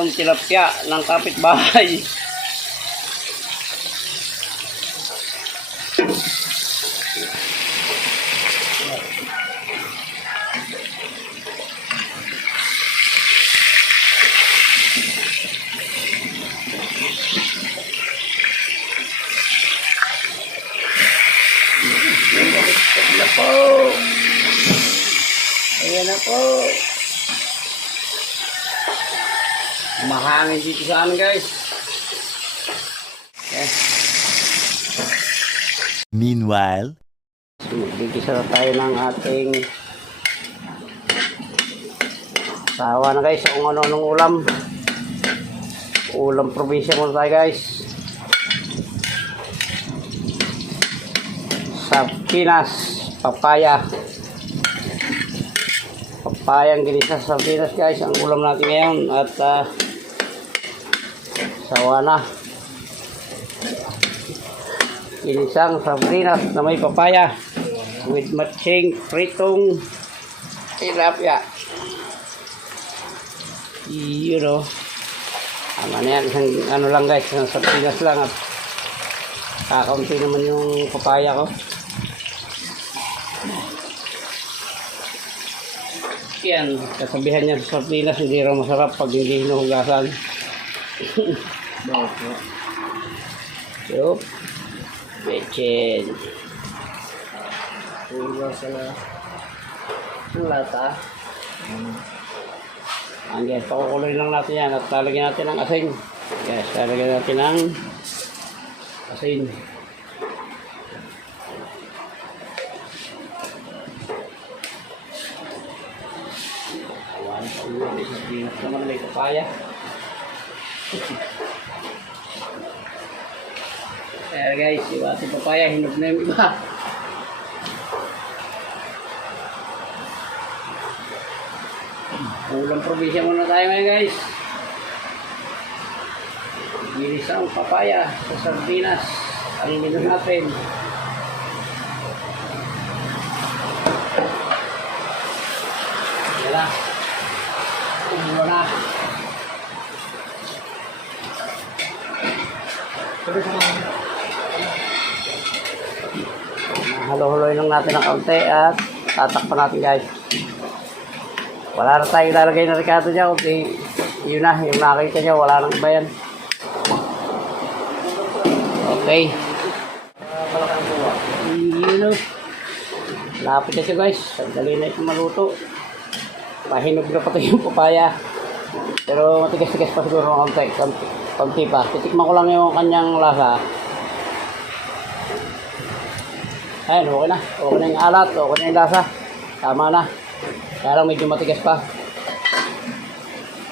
pritong tilapia ng kapitbahay. Ayan na po. Ayan na po. Mahangin dito sa amin, guys. Okay. Meanwhile, Bigisa na tayo ng ating sawa na, guys, kung ano-anong ulam. Ulam probinsya muna tayo, guys. Sardinas, papaya. Papayang ginisa sa sardinas, guys, ang ulam natin ngayon. At sawa na. Ginisang sardinas na may papaya with matching pritong tilapia. You know, ano yan, isang ano lang, guys, isang sardinas lang at kakaunti naman yung papaya ko. Yan, kasabihan niya sa sardinas, hindi raw masarap pag hindi hinuhugasan. Yup. Bechin. Hugasan na ang lata. Hanggang pakukuloy lang natin yan at lalagyan natin ng asin. Yes, lalagyan natin ng asin. Awan pa ulit sa pinas naman may papaya. Kaya guys, yung ating papaya hinog na yung iba. Ulam probinsya muna tayo ngayon, guys. Ginisang papaya sa sardinas ang menu natin. Yan na. Umulo na. Halo-haloy lang natin ng kaunti at tatakpan natin, guys. Wala na tayong lalagay na ricado dyan. Okay. Yun na, yung nakita nyo, wala nang iba yan. Okay. Yun o. Lapit na siya, guys. Sandali na ito maluto. Mahinog na pati yung papaya. Pero matigas-tigas pa siguro ng konti pa. Titikman ko lang yung kanyang lasa. Ayan, okay na. Okay na yung alat. Okay na yung lasa. Tama na. Kaya lang medyo matigas pa.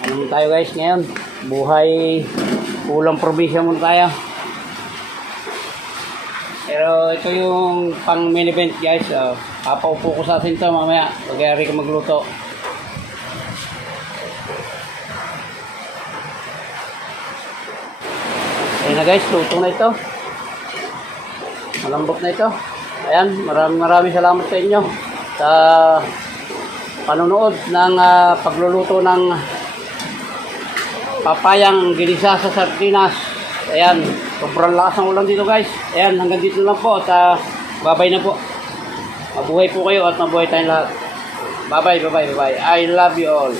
Ano tayo, guys, ngayon? Buhay ulam probinsya muna tayo. Pero ito yung pang mini event, guys. Papaupo ko sa asin ito mamaya. Pag-ari ko magluto. Ayan na, guys. Luto na ito. Malambot na ito. Ayan. Maraming salamat sa inyo sa panonood ng pagluluto ng papayang ginisa sa sardinas. Ayan, sobrang lakas ng ulan dito, guys. Ayan, hanggang dito lang po at babay na po. Mabuhay po kayo at mabuhay tayong lahat. Bye bye. I love you all.